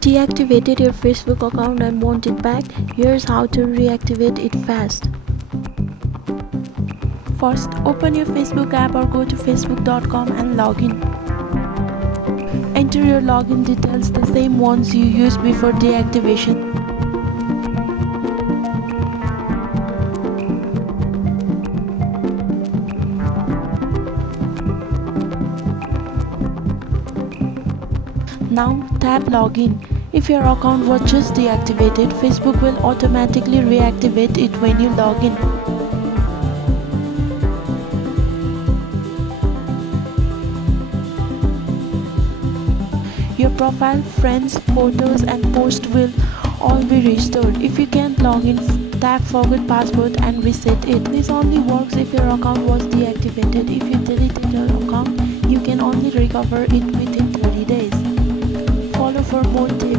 Deactivated your Facebook account and want it back? Here's how to reactivate it fast. First, open your Facebook app or go to facebook.com and log in. Enter your login details, the same ones you used before deactivation. Now tap login. If your account was just deactivated, Facebook will automatically reactivate it when you log in. Your profile, friends, photos and posts will all be restored. If you can't log in, tap forget password and reset it. This only works if your account was deactivated. If you deleted your account, you can only recover it within 30 days. Follow for more tips.